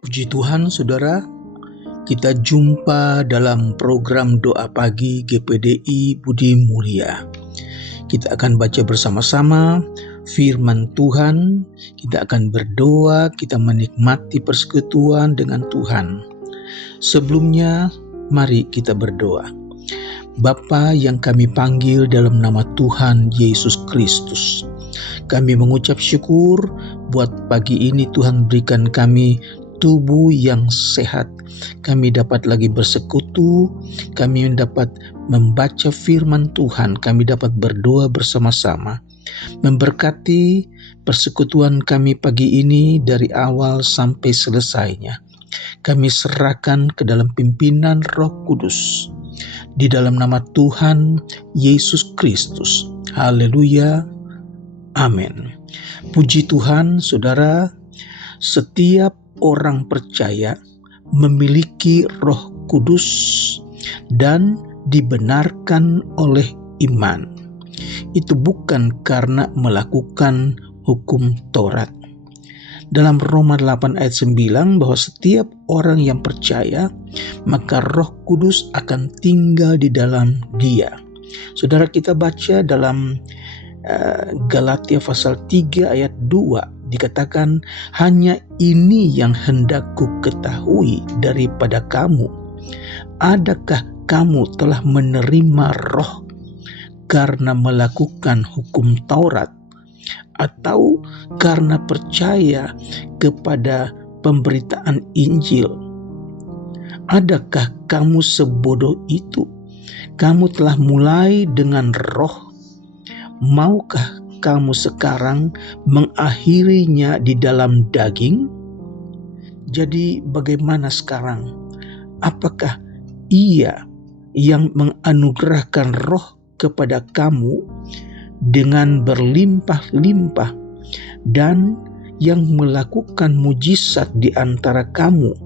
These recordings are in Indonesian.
Puji Tuhan, saudara, kita jumpa dalam program doa pagi GPDI Budi Mulia. Kita akan baca bersama-sama firman Tuhan, kita akan berdoa, kita menikmati persekutuan dengan Tuhan. Sebelumnya, mari kita berdoa. Bapa yang kami panggil dalam nama Tuhan Yesus Kristus, kami mengucap syukur buat pagi ini Tuhan berikan kami tubuh yang sehat. Kami dapat lagi bersekutu, kami dapat membaca firman Tuhan, kami dapat berdoa bersama-sama. Memberkati persekutuan kami pagi ini dari awal sampai selesainya. Kami serahkan ke dalam pimpinan Roh Kudus. Di dalam nama Tuhan Yesus Kristus. Haleluya. Amin. Puji Tuhan, saudara, setiap orang percaya memiliki Roh Kudus dan dibenarkan oleh iman. Itu bukan karena melakukan hukum Taurat. Dalam Roma 8 ayat 9 bahwa setiap orang yang percaya maka Roh Kudus akan tinggal di dalam dia. Saudara, kita baca dalam Galatia pasal 3 ayat 2 dikatakan, hanya ini yang hendak ku ketahui daripada kamu, adakah kamu telah menerima Roh karena melakukan hukum Taurat atau karena percaya kepada pemberitaan Injil? Adakah kamu sebodoh itu? Kamu telah mulai dengan Roh, maukah kamu sekarang mengakhirinya di dalam daging? Jadi bagaimana sekarang? Apakah Ia yang menganugerahkan Roh kepada kamu dengan berlimpah-limpah dan yang melakukan mujizat di antara kamu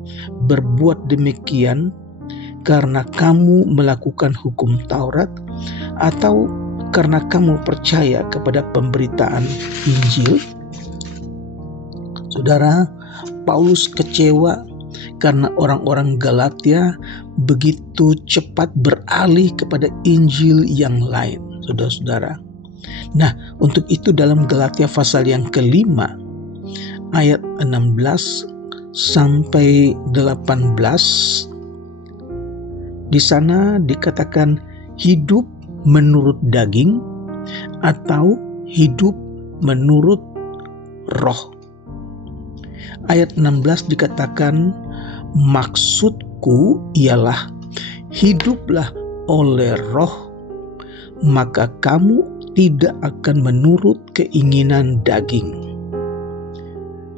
berbuat demikian karena kamu melakukan hukum Taurat atau karena kamu percaya kepada pemberitaan Injil? Saudara, Paulus kecewa karena orang-orang Galatia begitu cepat beralih kepada Injil yang lain, saudara-saudara. Nah, untuk itu dalam Galatia pasal yang kelima, ayat 16 sampai 18, di sana dikatakan hidup menurut daging atau hidup menurut Roh. Ayat 16 dikatakan, maksudku ialah hiduplah oleh Roh, maka kamu tidak akan menurut keinginan daging.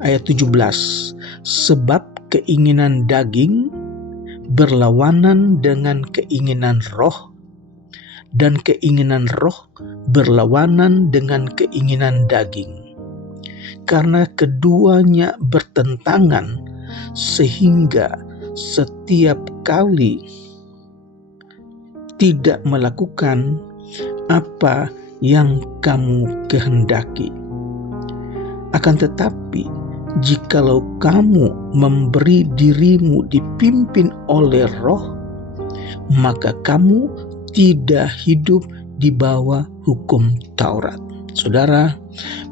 Ayat 17, sebab keinginan daging berlawanan dengan keinginan Roh, dan keinginan Roh berlawanan dengan keinginan daging. Karena keduanya bertentangan, sehingga setiap kali tidak melakukan apa yang kamu kehendaki. Akan tetapi, jikalau kamu memberi dirimu dipimpin oleh Roh, maka kamu tidak hidup di bawah hukum Taurat. Saudara,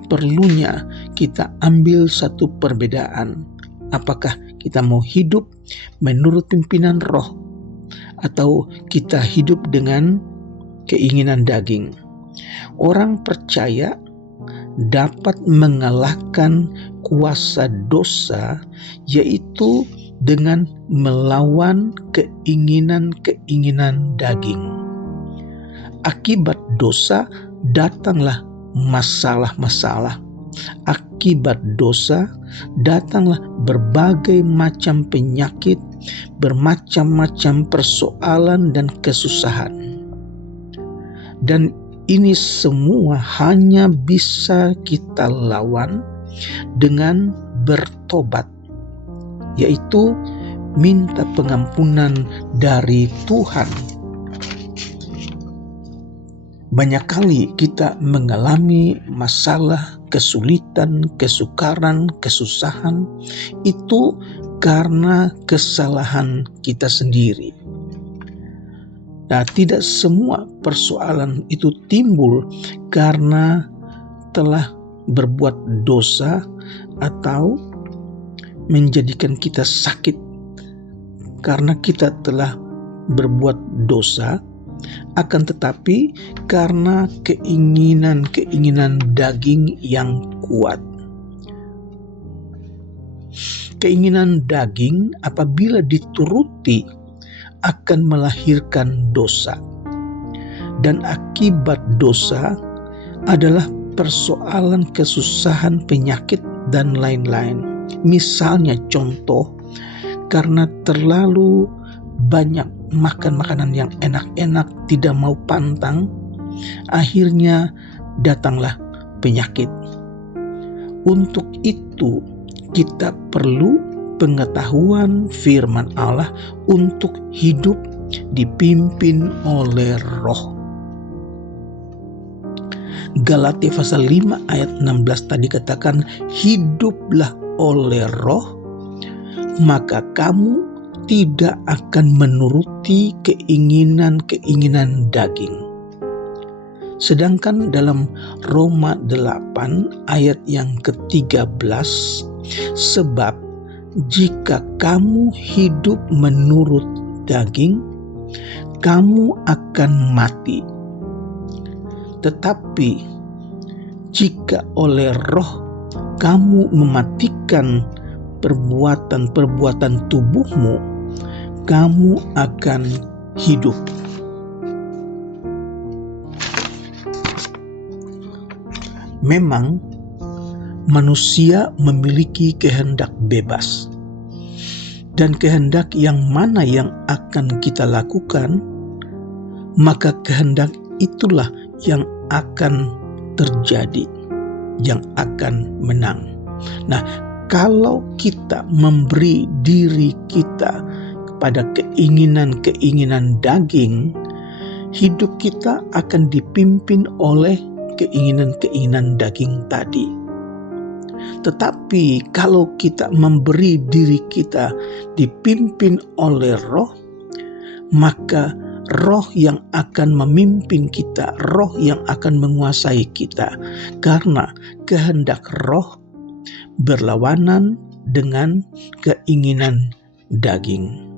perlunya kita ambil satu perbedaan. Apakah kita mau hidup menurut pimpinan Roh atau kita hidup dengan keinginan daging? Orang percaya dapat mengalahkan kuasa dosa, yaitu dengan melawan keinginan-keinginan daging. Akibat dosa datanglah masalah-masalah. Akibat dosa datanglah berbagai macam penyakit, bermacam-macam persoalan dan kesusahan. Dan ini semua hanya bisa kita lawan dengan bertobat, yaitu minta pengampunan dari Tuhan. Banyak kali kita mengalami masalah, kesulitan, kesukaran, kesusahan itu karena kesalahan kita sendiri. Nah, tidak semua persoalan itu timbul karena telah berbuat dosa atau menjadikan kita sakit karena kita telah berbuat dosa, akan tetapi karena keinginan daging yang kuat. Keinginan daging apabila dituruti akan melahirkan dosa. Dan akibat dosa adalah persoalan kesusahan, penyakit, dan lain-lain. Misalnya contoh, karena terlalu banyak makan makanan yang enak-enak, tidak mau pantang, akhirnya datanglah penyakit. Untuk itu kita perlu pengetahuan firman Allah untuk hidup dipimpin oleh Roh. Galatia pasal 5 ayat 16 tadi katakan, hiduplah oleh Roh, maka kamu tidak akan menuruti keinginan-keinginan daging. Sedangkan dalam Roma 8 ayat yang ke-13, sebab jika kamu hidup menurut daging, kamu akan mati. Tetapi jika oleh Roh kamu mematikan perbuatan-perbuatan tubuhmu, kamu akan hidup. Memang manusia memiliki kehendak bebas, dan kehendak yang mana yang akan kita lakukan, maka kehendak itulah yang akan terjadi, yang akan menang. Nah, kalau kita memberi diri kita kepada keinginan-keinginan daging, hidup kita akan dipimpin oleh keinginan-keinginan daging tadi. Tetapi kalau kita memberi diri kita dipimpin oleh Roh, maka Roh yang akan memimpin kita, Roh yang akan menguasai kita, karena kehendak Roh berlawanan dengan keinginan daging.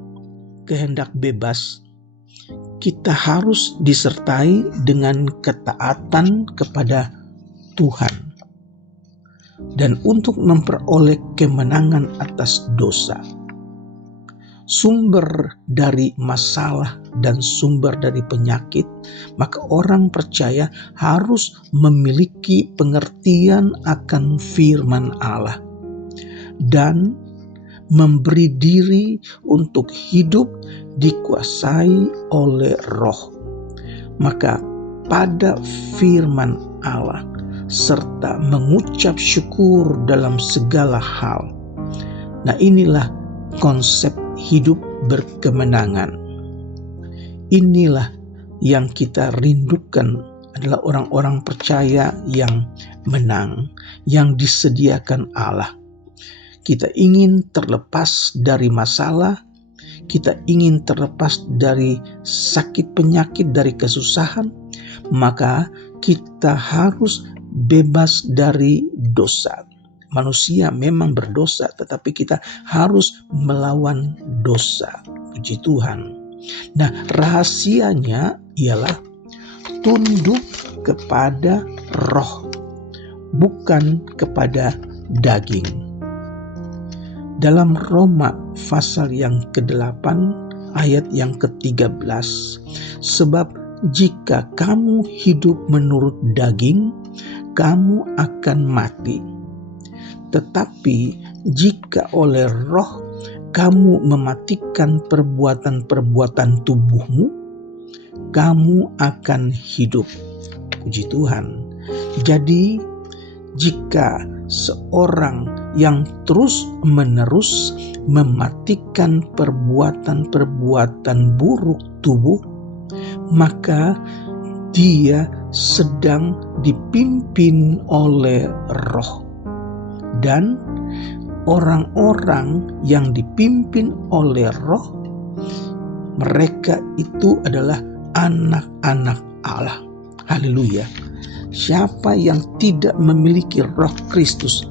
Kehendak bebas kita harus disertai dengan ketaatan kepada Tuhan. Dan untuk memperoleh kemenangan atas dosa, sumber dari masalah dan sumber dari penyakit, maka orang percaya harus memiliki pengertian akan firman Allah dan memberi diri untuk hidup dikuasai oleh Roh. Maka pada firman Allah serta mengucap syukur dalam segala hal. Nah, inilah konsep hidup berkemenangan. Inilah yang kita rindukan, adalah orang-orang percaya yang menang, yang disediakan Allah. Kita ingin terlepas dari masalah, kita ingin terlepas dari sakit penyakit, dari kesusahan, maka kita harus bebas dari dosa. Manusia memang berdosa, tetapi kita harus melawan dosa. Puji Tuhan. Nah, rahasianya ialah tunduk kepada Roh, bukan kepada daging. Dalam Roma pasal yang ke-8 ayat yang ke-13, sebab jika kamu hidup menurut daging, kamu akan mati. Tetapi jika oleh Roh kamu mematikan perbuatan-perbuatan tubuhmu, kamu akan hidup. Puji Tuhan. Jadi jika seorang yang terus-menerus mematikan perbuatan-perbuatan buruk tubuh, maka dia sedang dipimpin oleh Roh. Dan orang-orang yang dipimpin oleh Roh, mereka itu adalah anak-anak Allah. Haleluya. Siapa yang tidak memiliki Roh Kristus,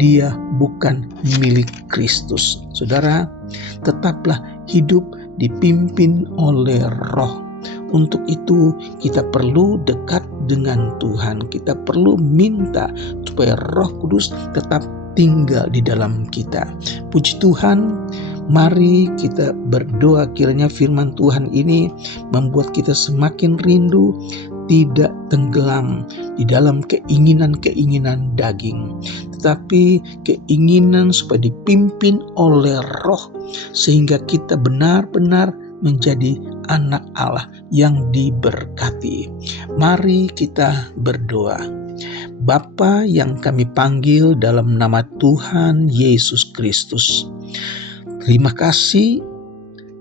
dia bukan milik Kristus. Saudara, tetaplah hidup dipimpin oleh Roh. Untuk itu kita perlu dekat dengan Tuhan. Kita perlu minta supaya Roh Kudus tetap tinggal di dalam kita. Puji Tuhan. Mari kita berdoa kiranya firman Tuhan ini membuat kita semakin rindu, tidak tenggelam di dalam keinginan-keinginan daging, tetapi keinginan supaya dipimpin oleh Roh, sehingga kita benar-benar menjadi anak Allah yang diberkati. Mari kita berdoa. Bapa yang kami panggil dalam nama Tuhan Yesus Kristus, terima kasih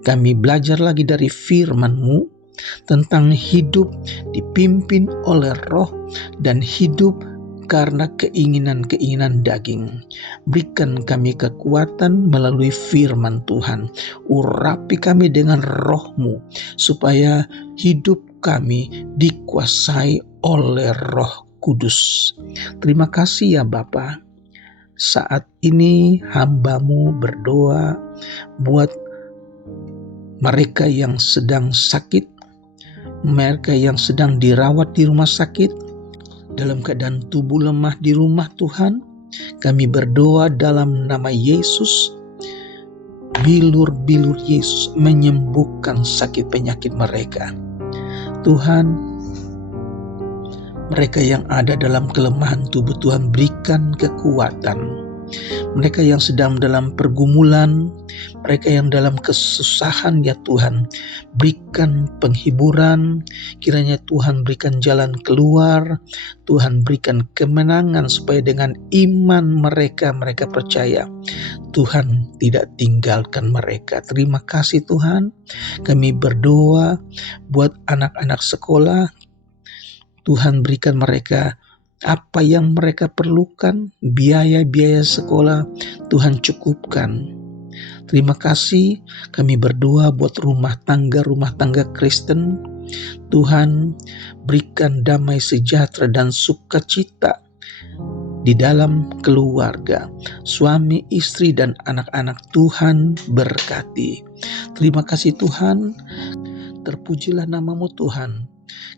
kami belajar lagi dari firman-Mu tentang hidup dipimpin oleh Roh dan hidup karena keinginan-keinginan daging. Berikan kami kekuatan melalui firman Tuhan. Urapi kami dengan Roh-Mu supaya hidup kami dikuasai oleh Roh Kudus. Terima kasih ya Bapa. Saat ini hamba-Mu berdoa buat mereka yang sedang sakit, mereka yang sedang dirawat di rumah sakit, dalam keadaan tubuh lemah di rumah Tuhan. Kami berdoa dalam nama Yesus, bilur-bilur Yesus menyembuhkan sakit penyakit mereka. Tuhan, mereka yang ada dalam kelemahan tubuh, Tuhan berikan kekuatan. Mereka yang sedang dalam pergumulan, mereka yang dalam kesusahan ya Tuhan, berikan penghiburan. Kiranya Tuhan berikan jalan keluar, Tuhan berikan kemenangan supaya dengan iman mereka percaya Tuhan tidak tinggalkan mereka. Terima kasih Tuhan. Kami berdoa buat anak-anak sekolah, Tuhan berikan mereka apa yang mereka perlukan, biaya-biaya sekolah Tuhan cukupkan. Terima kasih. Kami berdoa buat rumah tangga Kristen. Tuhan berikan damai sejahtera dan sukacita di dalam keluarga. Suami, istri, dan anak-anak Tuhan berkati. Terima kasih Tuhan. Terpujilah nama-Mu Tuhan.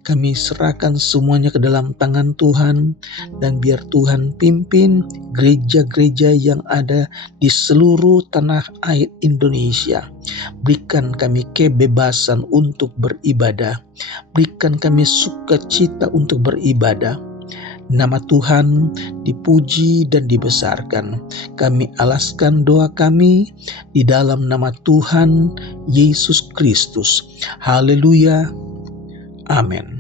Kami serahkan semuanya ke dalam tangan Tuhan, dan biar Tuhan pimpin gereja-gereja yang ada di seluruh tanah air Indonesia. Berikan kami kebebasan untuk beribadah. Berikan kami sukacita untuk beribadah. Nama Tuhan dipuji dan dibesarkan. Kami alaskan doa kami di dalam nama Tuhan Yesus Kristus. Haleluya. Amin.